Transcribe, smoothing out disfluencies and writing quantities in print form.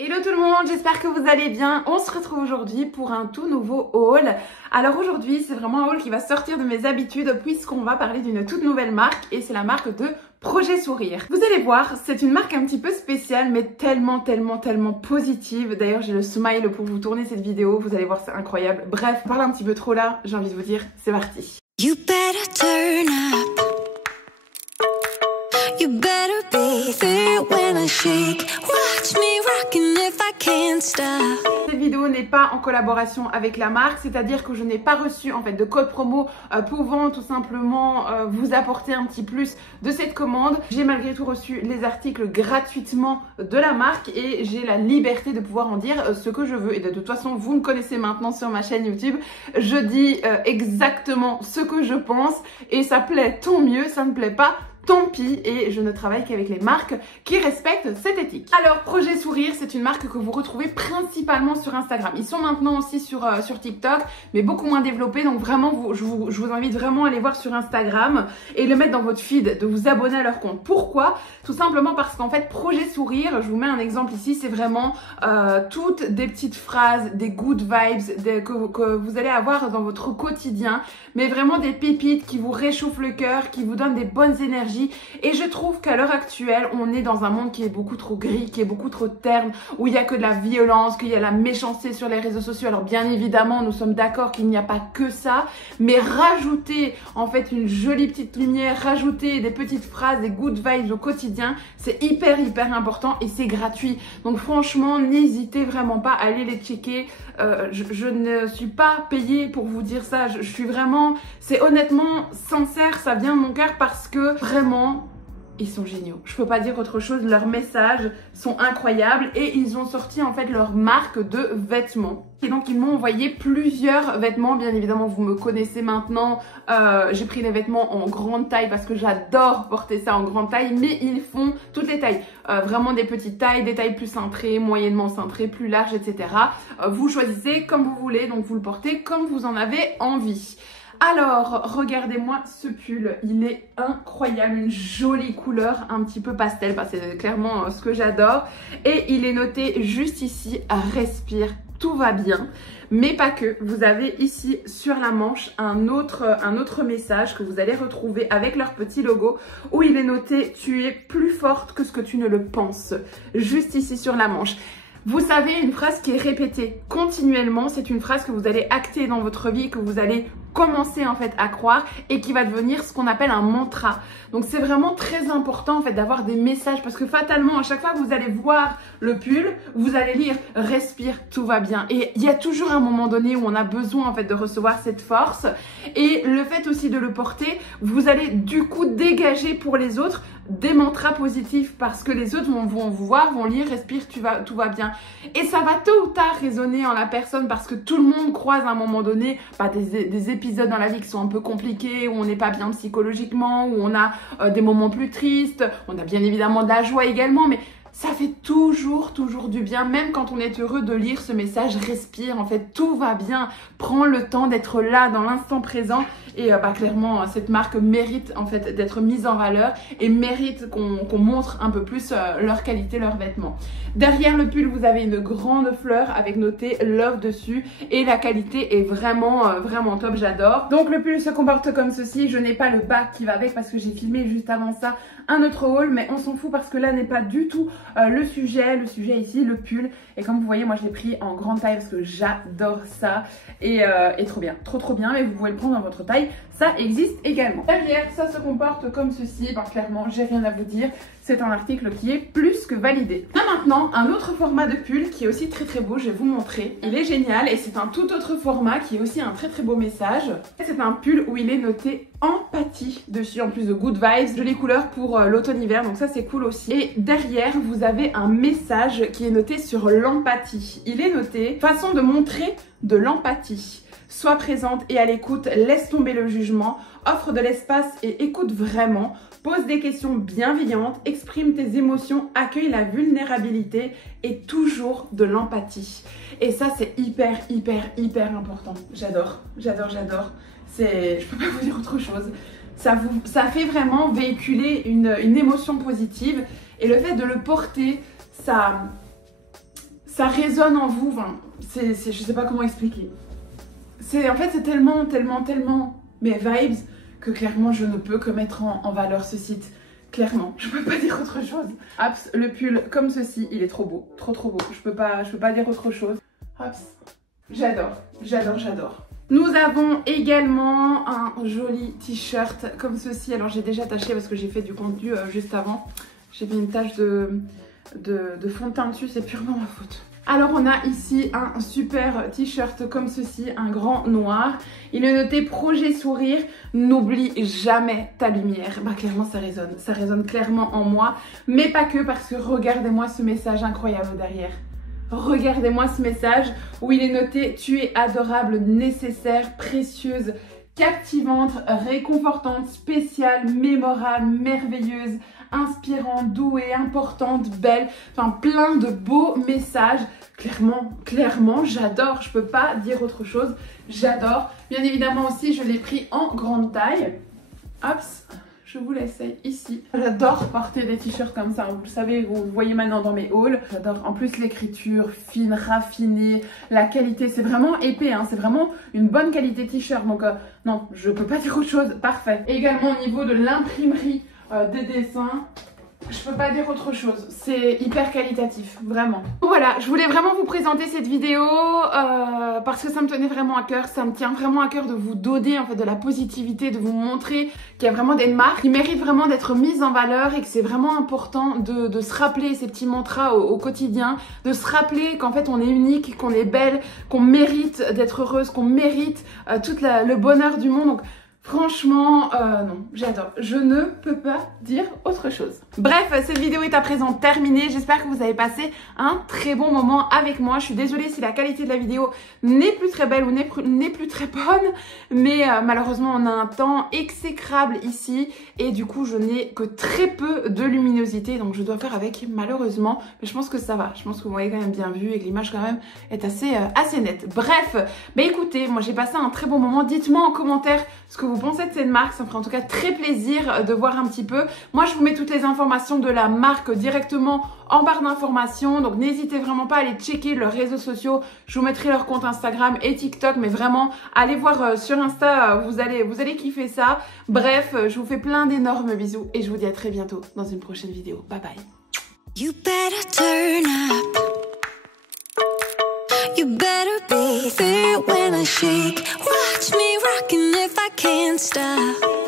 Hello tout le monde, j'espère que vous allez bien. On se retrouve aujourd'hui pour un tout nouveau haul. Alors aujourd'hui, c'est vraiment un haul qui va sortir de mes habitudes puisqu'on va parler d'une toute nouvelle marque et c'est la marque de Projet Sourire. Vous allez voir, c'est une marque un petit peu spéciale mais tellement positive. D'ailleurs, j'ai le smile pour vous tourner cette vidéo. Vous allez voir, c'est incroyable. Bref, parle un petit peu trop là, j'ai envie de vous dire, c'est parti. You better turn up. You better be there when I shake. Watch me rockin' if I can't stop. Cette vidéo n'est pas en collaboration avec la marque, c'est-à-dire que je n'ai pas reçu en fait de code promo pouvant tout simplement vous apporter un petit plus de cette commande. J'ai malgré tout reçu les articles gratuitement de la marque et j'ai la liberté de pouvoir en dire ce que je veux. Et de toute façon, vous me connaissez maintenant sur ma chaîne YouTube, je dis exactement ce que je pense et ça plaît tant mieux, ça ne plaît pas tant pis, et je ne travaille qu'avec les marques qui respectent cette éthique. Alors, Projet Sourire, c'est une marque que vous retrouvez principalement sur Instagram. Ils sont maintenant aussi sur TikTok, mais beaucoup moins développés. Donc vraiment, je vous invite vraiment à aller voir sur Instagram et le mettre dans votre feed, de vous abonner à leur compte. Pourquoi? Tout simplement parce qu'en fait, Projet Sourire, je vous mets un exemple ici, c'est vraiment toutes des petites phrases, des good vibes que vous allez avoir dans votre quotidien, mais vraiment des pépites qui vous réchauffent le cœur, qui vous donnent des bonnes énergies. Et je trouve qu'à l'heure actuelle, on est dans un monde qui est beaucoup trop gris, qui est beaucoup trop terne, où il n'y a que de la violence, qu'il y a la méchanceté sur les réseaux sociaux. Alors bien évidemment, nous sommes d'accord qu'il n'y a pas que ça, mais rajouter en fait une jolie petite lumière, rajouter des petites phrases, des good vibes au quotidien, c'est hyper important et c'est gratuit. Donc franchement, n'hésitez vraiment pas à aller les checker. Je ne suis pas payée pour vous dire ça, je suis vraiment, c'est honnêtement sincère, ça vient de mon cœur parce que vraiment, ils sont géniaux. Je peux pas dire autre chose, leurs messages sont incroyables et ils ont sorti en fait leur marque de vêtements. Et donc ils m'ont envoyé plusieurs vêtements, bien évidemment vous me connaissez maintenant, j'ai pris les vêtements en grande taille parce que j'adore porter ça en grande taille, mais ils font toutes les tailles, vraiment des petites tailles, des tailles plus cintrées, moyennement cintrées, plus larges, etc. Vous choisissez comme vous voulez, donc vous le portez comme vous en avez envie. Alors, regardez-moi ce pull, il est incroyable, une jolie couleur un petit peu pastel, bah, c'est clairement ce que j'adore. Et il est noté juste ici, respire, tout va bien. Mais pas que, vous avez ici sur la manche un autre message que vous allez retrouver avec leur petit logo où il est noté « Tu es plus forte que ce que tu ne le penses », juste ici sur la manche. Vous savez, une phrase qui est répétée continuellement, c'est une phrase que vous allez acter dans votre vie, que vous allez commencer en fait à croire et qui va devenir ce qu'on appelle un mantra. Donc c'est vraiment très important en fait d'avoir des messages parce que fatalement à chaque fois que vous allez voir le pull, vous allez lire respire, tout va bien. Et il y a toujours un moment donné où on a besoin en fait de recevoir cette force et le fait aussi de le porter, vous allez du coup dégager pour les autres des mantras positifs parce que les autres vont vous voir, vont lire respire, tout va bien. Et ça va tôt ou tard résonner en la personne parce que tout le monde croise à un moment donné des épisodes dans la vie qui sont un peu compliqués, où on n'est pas bien psychologiquement, où on a des moments plus tristes, on a bien évidemment de la joie également, mais ça fait toujours du bien, même quand on est heureux de lire ce message, respire, en fait, tout va bien. Prends le temps d'être là, dans l'instant présent. Et clairement, cette marque mérite en fait d'être mise en valeur et mérite qu'on montre un peu plus leur qualité, leurs vêtements. Derrière le pull, vous avez une grande fleur avec noté Love dessus et la qualité est vraiment top, j'adore. Donc le pull se comporte comme ceci. Je n'ai pas le bas qui va avec parce que j'ai filmé juste avant ça un autre haul, mais on s'en fout parce que là n'est pas du tout le sujet ici, le pull. Et comme vous voyez, moi je l'ai pris en grande taille parce que j'adore ça et trop bien, trop bien, mais vous pouvez le prendre dans votre taille, ça existe également. Derrière, ça se comporte comme ceci, ben, clairement j'ai rien à vous dire, c'est un article qui est plus que validé. Là maintenant, un autre format de pull qui est aussi très beau, je vais vous montrer, il est génial et c'est un tout autre format qui est aussi un très beau message. C'est un pull où il est noté empathie dessus, en plus de good vibes, jolies couleurs pour l'automne-hiver, donc ça c'est cool aussi. Et derrière, vous avez un message qui est noté sur l'empathie. Il est noté façon de montrer de l'empathie. Sois présente et à l'écoute, laisse tomber le jugement, offre de l'espace et écoute vraiment, pose des questions bienveillantes, exprime tes émotions, accueille la vulnérabilité et toujours de l'empathie. Et ça c'est hyper important. J'adore. Je peux pas vous dire autre chose. Ça fait vraiment véhiculer une émotion positive et le fait de le porter, ça ça résonne en vous. Enfin, je sais pas comment expliquer. En fait, c'est tellement mes vibes que clairement, je ne peux que mettre en valeur ce site. Clairement, je peux pas dire autre chose. Hops, le pull comme ceci, il est trop beau, trop beau. Je peux pas dire autre chose. Hops, j'adore. Nous avons également un joli t-shirt comme ceci. Alors j'ai déjà taché parce que j'ai fait du contenu juste avant. J'ai mis une tache de fond de teint dessus, c'est purement ma faute. Alors on a ici un super t-shirt comme ceci, un grand noir. Il est noté projet sourire, n'oublie jamais ta lumière. Bah clairement ça résonne clairement en moi. Mais pas que, parce que regardez-moi ce message incroyable derrière. Regardez-moi ce message où il est noté « Tu es adorable, nécessaire, précieuse, captivante, réconfortante, spéciale, mémorable, merveilleuse, inspirante, douée, importante, belle ». Enfin, plein de beaux messages. Clairement, j'adore. Je peux pas dire autre chose. J'adore. Bien évidemment aussi, je l'ai pris en grande taille. Hop, je vous l'essaye ici. J'adore porter des t-shirts comme ça. Vous le savez, vous le voyez maintenant dans mes hauls. J'adore. En plus, l'écriture fine, raffinée, la qualité, c'est vraiment épais. Hein. C'est vraiment une bonne qualité t-shirt. Donc, non, je peux pas dire autre chose. Parfait. Également au niveau de l'imprimerie des dessins. Je peux pas dire autre chose, c'est hyper qualitatif, vraiment. Voilà, je voulais vraiment vous présenter cette vidéo parce que ça me tenait vraiment à cœur, ça me tient vraiment à cœur de vous donner en fait de la positivité, de vous montrer qu'il y a vraiment des marques qui méritent vraiment d'être mises en valeur et que c'est vraiment important de se rappeler ces petits mantras au quotidien, de se rappeler qu'en fait on est unique, qu'on est belle, qu'on mérite d'être heureuse, qu'on mérite tout le bonheur du monde. Donc, franchement, non, j'adore. Je ne peux pas dire autre chose. Bref, cette vidéo est à présent terminée. J'espère que vous avez passé un très bon moment avec moi. Je suis désolée si la qualité de la vidéo n'est plus très belle ou n'est plus très bonne. Mais malheureusement, on a un temps exécrable ici. Et du coup, je n'ai que très peu de luminosité. Donc, je dois faire avec, malheureusement. Mais je pense que ça va. Je pense que vous m'avez quand même bien vu et que l'image quand même est assez nette. Bref, bah écoutez, moi j'ai passé un très bon moment. Dites-moi en commentaire ce que vous pensez de cette marque, ça me ferait en tout cas très plaisir de voir un petit peu. Moi je vous mets toutes les informations de la marque directement en barre d'informations, donc n'hésitez vraiment pas à aller checker leurs réseaux sociaux. Je vous mettrai leur compte Instagram et TikTok, mais vraiment allez voir sur Insta, vous allez kiffer ça. Bref, je vous fais plein d'énormes bisous et je vous dis à très bientôt dans une prochaine vidéo. Bye bye. You better turn up. You better be there when I shake. Watch me rocking if I can't stop.